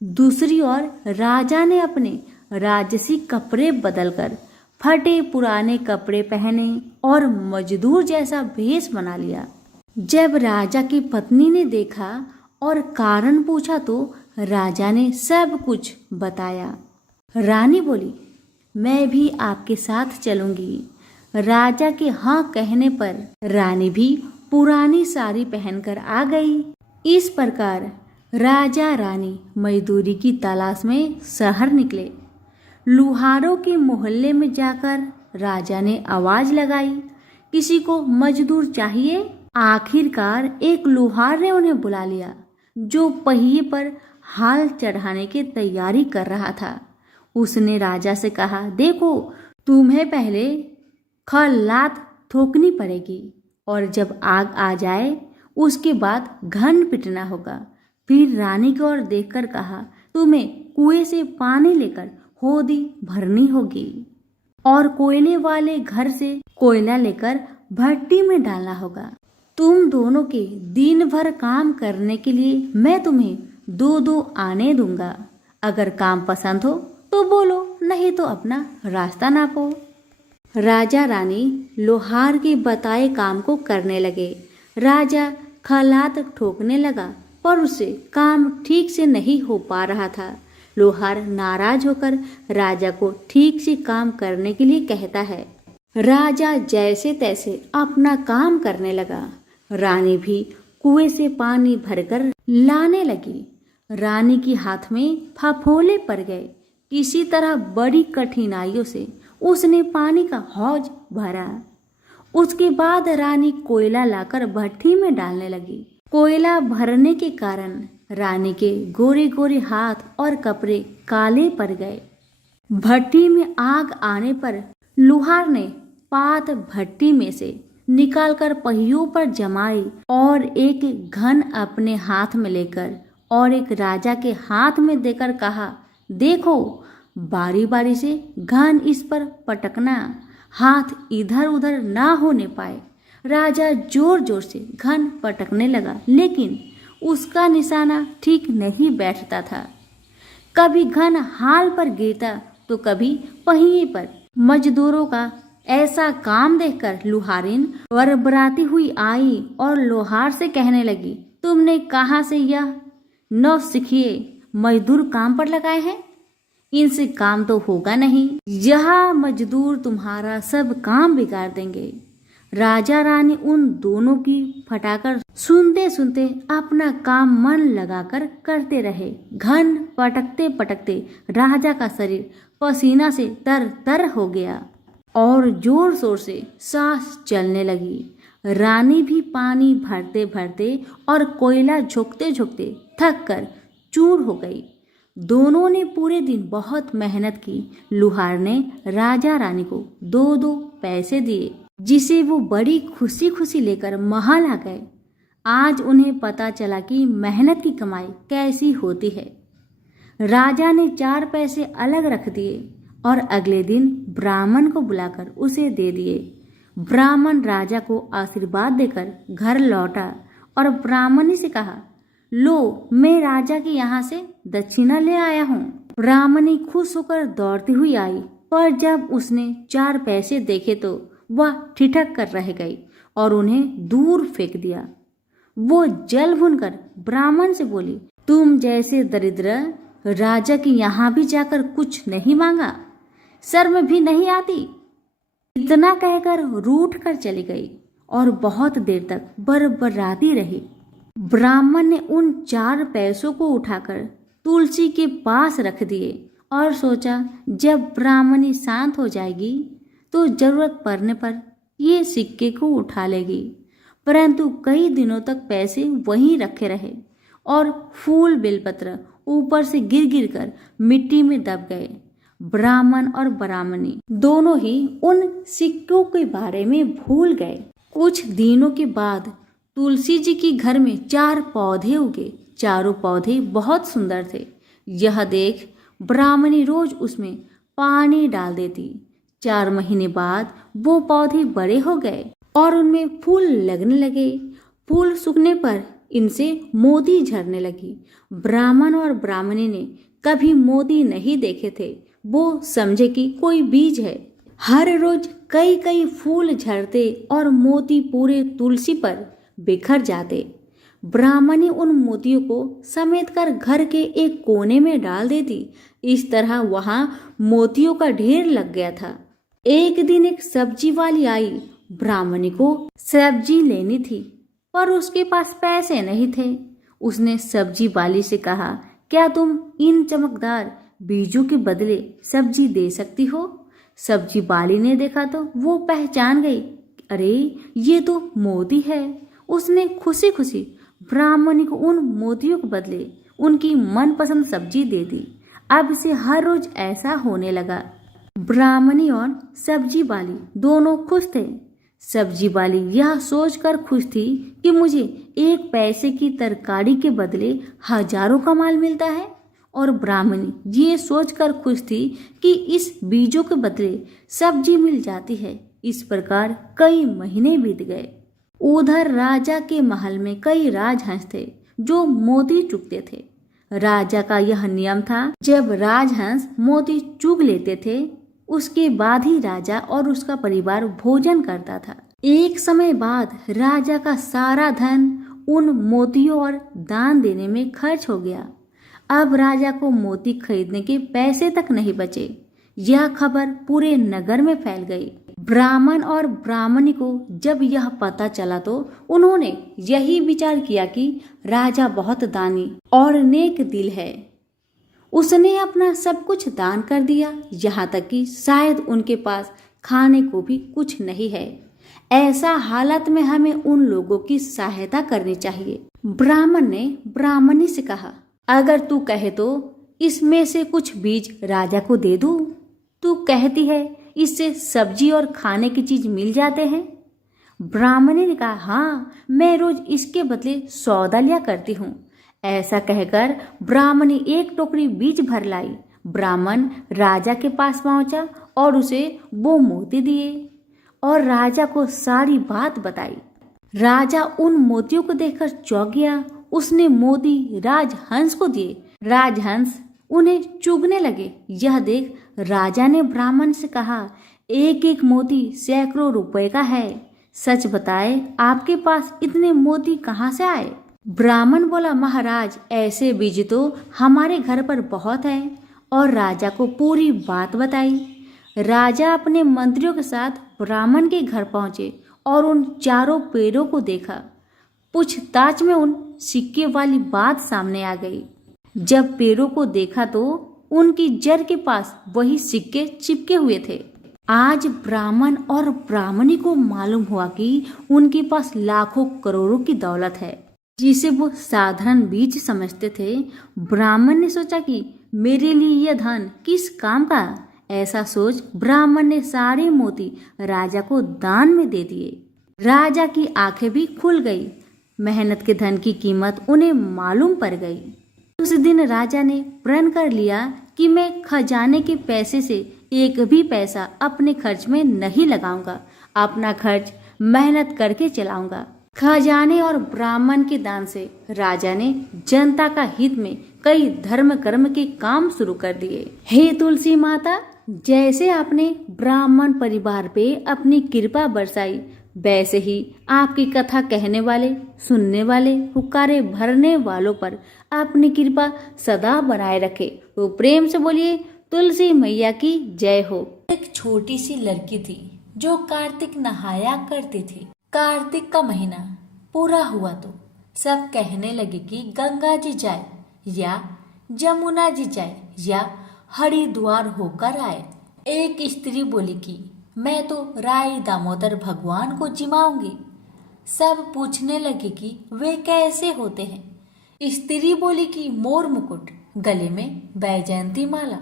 दूसरी ओर राजा ने अपने राजसी कपड़े बदलकर फटे पुराने कपड़े पहने और मजदूर जैसा भेष बना लिया। जब राजा की पत्नी ने देखा और कारण पूछा तो राजा ने सब कुछ बताया। रानी बोली, मैं भी आपके साथ चलूंगी। राजा के हाँ कहने पर रानी भी पुरानी साड़ी पहनकर आ गई। इस प्रकार राजा रानी मजदूरी की तलाश में शहर निकले। लुहारों के मोहल्ले में जाकर राजा ने आवाज लगाई, किसी को मजदूर चाहिए? आखिरकार एक लुहार ने उन्हें बुला लिया, जो पहिए पर हाल चढ़ाने की तैयारी कर रहा था। उसने राजा से कहा, देखो तुम्हें पहले खल लात ठोकनी पड़ेगी और जब आग आ जाए उसके बाद घन पिटना होगा। फिर रानी की ओर देखकर कहा, तुम्हें कुएं से पानी लेकर होदी भरनी होगी और कोयले वाले घर से कोयला लेकर भट्टी में डालना होगा। तुम दोनों के दिन भर काम करने के लिए मैं तुम्हें 2-2 आने दूंगा। अगर काम पसंद हो तो बोलो, नहीं तो अपना रास्ता नापो। राजा रानी लोहार के बताए काम को करने लगे। राजा खलात ठोकने लगा, पर उससे काम ठीक से नहीं हो पा रहा था। लोहार नाराज होकर राजा को ठीक से काम करने के लिए कहता है। राजा जैसे तैसे अपना काम करने लगा। रानी भी कुएं से पानी भरकर लाने लगी। रानी के हाथ में फफोले पड़ गए। किसी तरह बड़ी कठिनाइयों से उसने पानी का हौज भरा। उसके बाद रानी कोयला लाकर भट्टी में डालने लगी। कोयला भरने के कारण रानी के गोरे गोरे हाथ और कपड़े काले पड़ गए। भट्टी में आग आने पर लोहार ने पात भट्टी में से निकालकर पहियों पर जमाई और एक घन अपने हाथ में लेकर और एक राजा के हाथ में देकर कहा, देखो, बारी बारी से घन इस पर पटकना, हाथ इधर उधर ना होने पाए। राजा जोर जोर से घन पटकने लगा, लेकिन उसका निशाना ठीक नहीं बैठता था। कभी घन हाल पर गिरता तो कभी पहिए पर। मजदूरों का ऐसा काम देखकर लुहारिन बरबराती हुई आई और लोहार से कहने लगी, तुमने कहाँ से यह नौसिखिए मजदूर काम पर लगाए हैं? इनसे काम तो होगा नहीं। यह मजदूर तुम्हारा सब काम बिगाड़ देंगे। राजा रानी उन दोनों की फटाकर सुनते सुनते अपना काम मन लगाकर करते रहे। घन पटकते पटकते राजा का शरीर पसीना से तर तर हो गया और जोर शोर से सांस चलने लगी। रानी भी पानी भरते भरते और कोयला झोंकते झोंकते थक कर चूर हो गई। दोनों ने पूरे दिन बहुत मेहनत की। लुहार ने राजा रानी को 2-2 पैसे दिए, जिसे वो बड़ी खुशी खुशी लेकर महल आ गए। आज उन्हें पता चला कि मेहनत की कमाई कैसी होती है। राजा ने 4 पैसे अलग रख दिए और अगले दिन ब्राह्मण को बुलाकर उसे दे दिए। ब्राह्मण राजा को आशीर्वाद देकर घर लौटा और ब्राह्मणी से कहा, लो, मैं राजा के यहाँ से दक्षिणा ले आया हूँ। ब्राह्मणी खुश होकर दौड़ती हुई आई, पर जब उसने 4 पैसे देखे तो वह ठिठक कर रह गई और उन्हें दूर फेंक दिया। वो जल भूनकर ब्राह्मण से बोली, तुम जैसे दरिद्र राजा के यहाँ भी जाकर कुछ नहीं मांगा, शर्म भी नहीं आती। इतना कहकर रूठ कर चली गई और बहुत देर तक बरबराती रही। ब्राह्मण ने उन 4 पैसों को उठाकर तुलसी के पास रख दिए और सोचा, जब ब्राह्मणी शांत हो जाएगी तो जरूरत पड़ने पर ये सिक्के को उठा लेगी। परंतु कई दिनों तक पैसे वहीं रखे रहे और फूल बेलपत्र ऊपर से गिर गिर कर मिट्टी में दब गए। ब्राह्मण और ब्राह्मणी दोनों ही उन सिक्कों के बारे में भूल गए। कुछ दिनों के बाद तुलसी जी के घर में 4 पौधे उगे। चारों पौधे बहुत सुंदर थे। यह देख ब्राह्मणी रोज उसमें पानी डाल देती। 4 महीने बाद वो पौधे बड़े हो गए और उनमें फूल लगने लगे। फूल सूखने पर इनसे मोती झरने लगी। ब्राह्मण और ब्राह्मणी ने कभी मोती नहीं देखे थे। वो समझे कि कोई बीज है। हर रोज कई कई फूल झरते और मोती पूरे तुलसी पर बिखर जाते। ब्राह्मणी उन मोतियों को समेट कर घर के एक कोने में डाल देती। इस तरह वहां मोतियों का ढेर लग गया था। एक दिन एक सब्जी वाली आई। ब्राह्मणी को सब्जी लेनी थी, पर उसके पास पैसे नहीं थे। उसने सब्जी वाली से कहा, क्या तुम इन चमकदार बीजों के बदले सब्जी दे सकती हो? सब्जी वाली ने देखा तो वो पहचान गई, अरे ये तो मोती है। उसने खुशी खुशी ब्राह्मणी को उन मोतियों के बदले उनकी मनपसंद सब्जी दे दी। अब से हर रोज ऐसा होने लगा। ब्राह्मणी और सब्जी वाली दोनों खुश थे। सब्जी वाली यह सोचकर खुश थी कि मुझे 1 पैसे की तरकारी के बदले हजारों का माल मिलता है, और ब्राह्मणी ये सोचकर खुश थी कि इस बीजों के बदले सब्जी मिल जाती है। इस प्रकार कई महीने बीत गए। उधर राजा के महल में कई राजहंस थे जो मोती चुगते थे। राजा का यह नियम था, जब राजहंस मोती चुग लेते थे उसके बाद ही राजा और उसका परिवार भोजन करता था। एक समय बाद राजा का सारा धन उन मोतियों और दान देने में खर्च हो गया। अब राजा को मोती खरीदने के पैसे तक नहीं बचे। यह खबर पूरे नगर में फैल गई। ब्राह्मण और ब्राह्मणी को जब यह पता चला तो उन्होंने यही विचार किया कि राजा बहुत दानी और नेक दिल है। उसने अपना सब कुछ दान कर दिया, यहाँ तक कि शायद उनके पास खाने को भी कुछ नहीं है। ऐसा हालत में हमें उन लोगों की सहायता करनी चाहिए। ब्राह्मण ने ब्राह्मणी से कहा, अगर तू कहे तो इसमें से कुछ बीज राजा को दे दूं। तू कहती है इससे सब्जी और खाने की चीज मिल जाते हैं। ब्राह्मणी ने कहा, हाँ, मैं रोज इसके बदले सौदा लिया करती हूँ। ऐसा कहकर ब्राह्मणी 1 टोकरी बीज भर लाई। ब्राह्मण राजा के पास पहुंचा और उसे वो मोती दिए और राजा को सारी बात बताई। राजा उन मोतियों को देखकर चौंक गया। उसने मोती राजहंस को दिए। राजहंस उन्हें चुगने लगे। यह देख राजा ने ब्राह्मण से कहा, एक एक मोती सैकड़ों रुपए का है। सच बताए, आपके पास इतने मोती कहाँ से आए? ब्राह्मण बोला, महाराज, ऐसे बीज तो हमारे घर पर बहुत है। और राजा को पूरी बात बताई। राजा अपने मंत्रियों के साथ ब्राह्मण के घर पहुंचे और उन चारों पेड़ों को देखा। पूछताछ में उन सिक्के वाली बात सामने आ गई। जब पेड़ों को देखा तो उनकी जड़ के पास वही सिक्के चिपके हुए थे। आज ब्राह्मण और ब्राह्मणी को मालूम हुआ कि उनके पास लाखों करोड़ों की दौलत है, जिसे वो साधारण बीज समझते थे। ब्राह्मण ने सोचा कि मेरे लिए यह धन किस काम का। ऐसा सोच ब्राह्मण ने सारे मोती राजा को दान में दे दिए। राजा की आंखें भी खुल गई। मेहनत के धन की कीमत उन्हें मालूम पड़ गई। उस दिन राजा ने प्रण कर लिया कि मैं खजाने के पैसे से एक भी पैसा अपने खर्च में नहीं लगाऊंगा। अपना खर्च मेहनत करके चलाऊंगा। खजाने और ब्राह्मण के दान से राजा ने जनता का हित में कई धर्म कर्म के काम शुरू कर दिए। हे तुलसी माता, जैसे आपने ब्राह्मण परिवार पे अपनी कृपा बरसाई, वैसे ही आपकी कथा कहने वाले, सुनने वाले, हुक्कारे भरने वालों पर अपनी कृपा सदा बनाए रखे। तो प्रेम से बोलिए, तुलसी मैया की जय हो। एक छोटी सी लड़की थी जो कार्तिक नहाया करती थी। कार्तिक का महीना पूरा हुआ तो सब कहने लगे कि गंगा जी जाए या जमुना जी जाए या हरिद्वार होकर आए। एक स्त्री बोली कि मैं तो राई दामोदर भगवान को जिमाऊंगी। सब पूछने लगे कि वे कैसे होते हैं। स्त्री बोली कि मोर मुकुट, गले में बैजयंती माला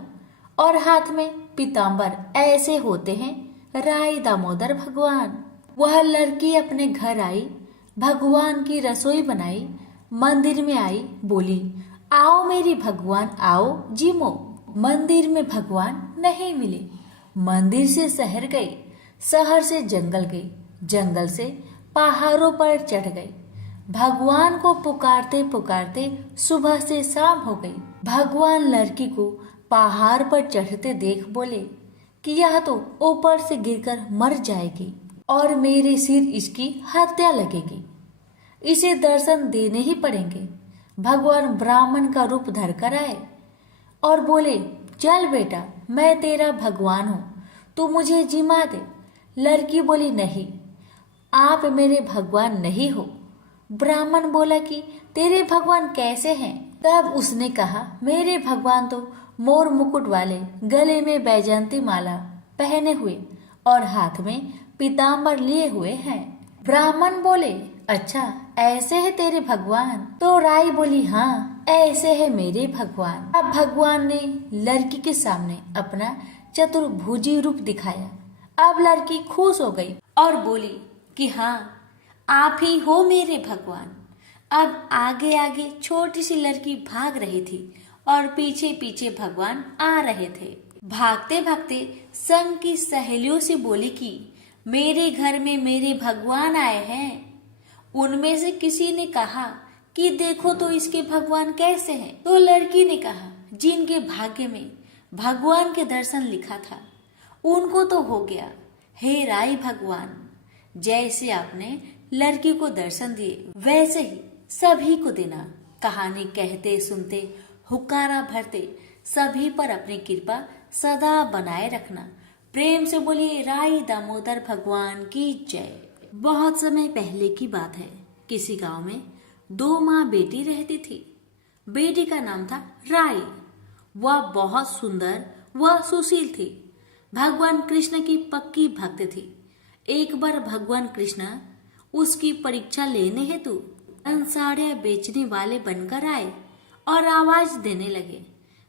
और हाथ में पीताम्बर, ऐसे होते हैं राई दामोदर भगवान। वह लड़की अपने घर आई, भगवान की रसोई बनाई, मंदिर में आई, बोली, आओ मेरी भगवान आओ जिमो। मंदिर में भगवान नहीं मिले। मंदिर से शहर गई, शहर से जंगल गई, जंगल से पहाड़ों पर चढ़ गई। भगवान को पुकारते पुकारते सुबह से शाम हो गई। भगवान लड़की को पहाड़ पर चढ़ते देख बोले कि यह तो ऊपर से गिरकर मर जाएगी और मेरे सिर इसकी हत्या लगेगी। इसे दर्शन देने ही पड़ेंगे। भगवान ब्राह्मण का रूप धर कर आए और बोले, चल बेटा, मैं तेरा भगवान हूँ, तू मुझे जिमा दे। लड़की बोली, नहीं, आप मेरे भगवान नहीं हो। ब्राह्मण बोला कि तेरे भगवान कैसे हैं? तब उसने कहा, मेरे भगवान तो मोर मुकुट वाले, गले में बैजयंती माला पहने हुए और हाथ में पीताम्बर लिए हुए हैं। ब्राह्मण बोले, अच्छा ऐसे है तेरे भगवान? तो राई बोली, हाँ ऐसे है मेरे भगवान। अब भगवान ने लड़की के सामने अपना चतुर्भुजी रूप दिखाया। अब लड़की खुश हो गई और बोली कि हाँ, आप ही हो मेरे भगवान। अब आगे आगे छोटी सी लड़की भाग रही थी और पीछे पीछे भगवान आ रहे थे। भागते भागते संग की सहेलियों से बोली कि मेरे घर में मेरे भगवान आए हैं। उनमें से किसी ने कहा कि देखो तो इसके भगवान कैसे हैं। तो लड़की ने कहा जिनके भाग्य में भगवान के दर्शन लिखा था उनको तो हो गया। हे राई भगवान, जैसे आपने लड़की को दर्शन दिए वैसे ही सभी को देना। कहानी कहते सुनते हुक्कारा भरते सभी पर अपनी कृपा सदा बनाए रखना। प्रेम से बोलिए राई दामोदर भगवान की जय। बहुत समय पहले की बात है। किसी गांव में दो माँ बेटी रहती थी। बेटी का नाम था राई। वह बहुत सुंदर व सुशील थी। भगवान कृष्ण की पक्की भक्त थी। एक बार भगवान कृष्ण उसकी परीक्षा लेने हेतु साड़ियाँ बेचने वाले बनकर आए और आवाज देने लगे।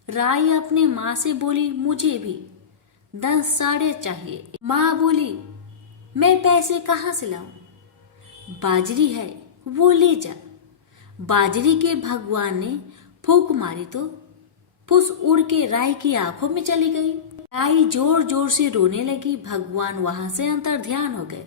राई अपने माँ से बोली मुझे भी 10 साड़ियाँ चाहिए। माँ बोली मैं पैसे कहाँ से लाऊं? बाजरी है वो ले जा। बाजरी के भगवान ने फूंक मारी तो फुस उड़ के राई की आंखों में चली गई। राई जोर जोर से रोने लगी। भगवान वहां से अंतर ध्यान हो गए।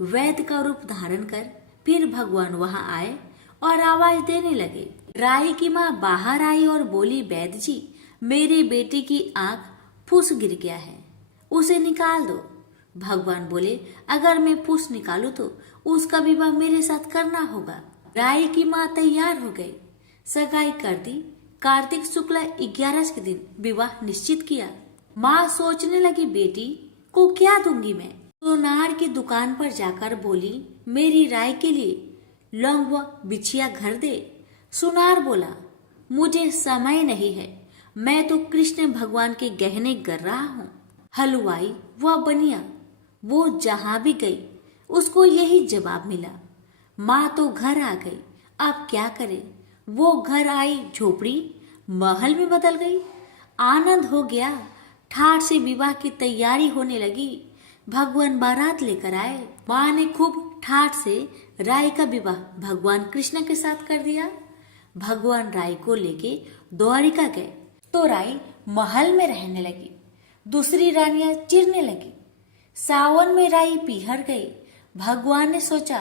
वैद्य का रूप धारण कर फिर भगवान वहां आए और आवाज देने लगे। राई की माँ बाहर आई और बोली वैद्य जी, मेरे बेटे की आंख फुस गिर गया है, उसे निकाल दो। भगवान बोले अगर मैं फुस निकालू तो उसका विवाह मेरे साथ करना होगा। राई की माँ तैयार हो गई। सगाई कर दी। कार्तिक शुक्ल 11 के दिन विवाह निश्चित किया। माँ सोचने लगी बेटी को क्या दूंगी मैं। सोनार की दुकान पर जाकर बोली मेरी राय के लिए लौंग व बिछिया घर दे। सुनार बोला मुझे समय नहीं है, मैं तो कृष्ण भगवान के गहने कर रहा हूँ। हलवाई व बनिया वो जहाँ भी गई उसको यही जवाब मिला। माँ तो घर आ गई, अब क्या करे। वो घर आई झोपड़ी महल में बदल गई। आनंद हो गया। ठाठ से विवाह की तैयारी होने लगी। भगवान बारात लेकर आए। माँ ने खूब ठाठ से राय का विवाह भगवान कृष्ण के साथ कर दिया। भगवान राय को लेके द्वारिका गए तो राय महल में रहने लगी। दूसरी रानियां चिरने लगी। सावन में राय पीहर गई। भगवान ने सोचा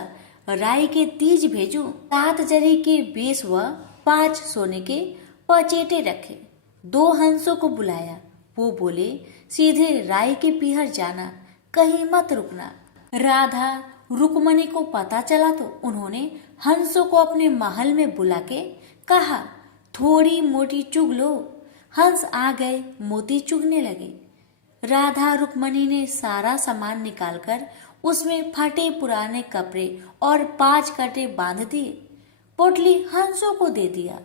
राय के तीज भेजूं। 7 जरी के 20 व 5 सोने के पचेटे रखे। 2 हंसों को बुलाया। वो बोले सीधे राय के पीहर जाना, कहीं मत रुकना। राधा रुक्मणी को पता चला तो उन्होंने हंसों को अपने महल में बुला के कहा थोड़ी मोटी चुग लो। हंस आ गए, मोती चुगने लगे। राधा रुक्मणी ने सारा सामान निकालकर उसमें फटे पुराने कपड़े और 5 कटे बांध दिए। पोटली हंसों को दे दिया।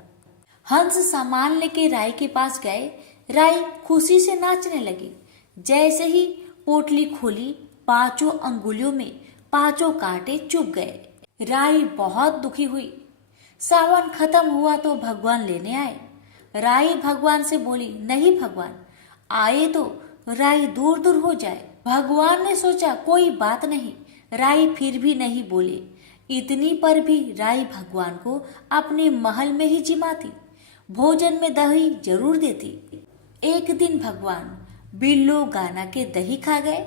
हंस सामान लेके राय के पास गए। राय खुशी से नाचने लगी। जैसे ही पोटली खोली 5 अंगुलियों में 5 कांटे चुभ गए। राय बहुत दुखी हुई। सावन खत्म हुआ तो भगवान लेने आए। राय भगवान से बोली नहीं भगवान, आए तो राय दूर दूर हो जाए। भगवान ने सोचा कोई बात नहीं। राय फिर भी नहीं बोले। इतनी पर भी राय भगवान को अपने महल में ही जिमाती, भोजन में दही जरूर देती। एक दिन भगवान बिल्लो गाना के दही खा गए।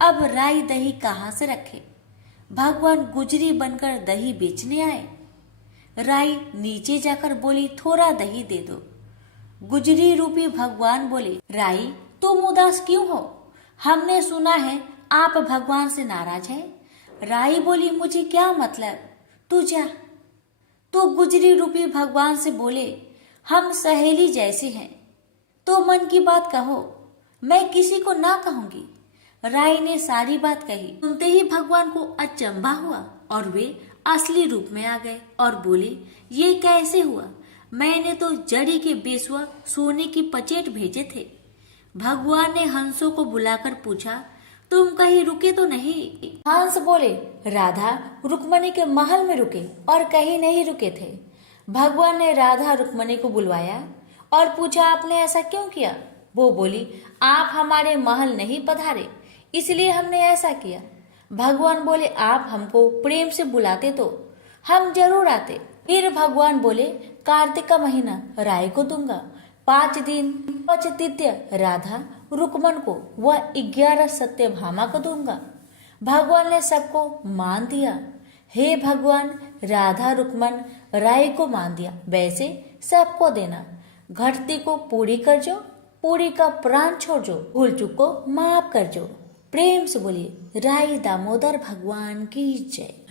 अब राय दही कहाँ से रखे। भगवान गुजरी बनकर दही बेचने आए। राय नीचे जाकर बोली थोड़ा दही दे दो। गुजरी रूपी भगवान बोले राय तुम उदास क्यों हो, हमने सुना है आप भगवान से नाराज हैं। राय बोली मुझे क्या मतलब, तू जा। तो गुजरी रूपी भगवान से बोले हम सहेली जैसी हैं, तो मन की बात कहो, मैं किसी को ना कहूंगी। राय ने सारी बात कही। सुनते ही भगवान को अचंभा हुआ और वे असली रूप में आ गए और बोले ये कैसे हुआ, मैंने तो जड़ी के बेसुआ सोने की पचेट भेजे थे। भगवान ने हंसों को बुलाकर पूछा तुम कहीं रुके तो नहीं। हंस बोले राधा रुक्मणी के महल में रुके और कहीं नहीं रुके थे। भगवान ने राधा रुक्मणी को बुलवाया और पूछा आपने ऐसा क्यों किया। वो बोली आप हमारे महल नहीं पधारे, इसलिए हमने ऐसा किया। भगवान बोले आप हमको प्रेम से बुलाते तो हम जरूर आते। फिर भगवान बोले कार्तिक का महीना राय को दूंगा, 5 दिन 5 तिथ्य राधा रुकमन को व 11 सत्यभामा को दूंगा। भगवान ने सबको मान दिया। हे भगवान, राधा रुकमन राय को मान दिया, वैसे सबको देना। घटती को पूरी कर जो, पूरी का प्राण छोड़ जो, भूल चूक को माफ कर जो। प्रेम से बोलिए राय दामोदर भगवान की जय।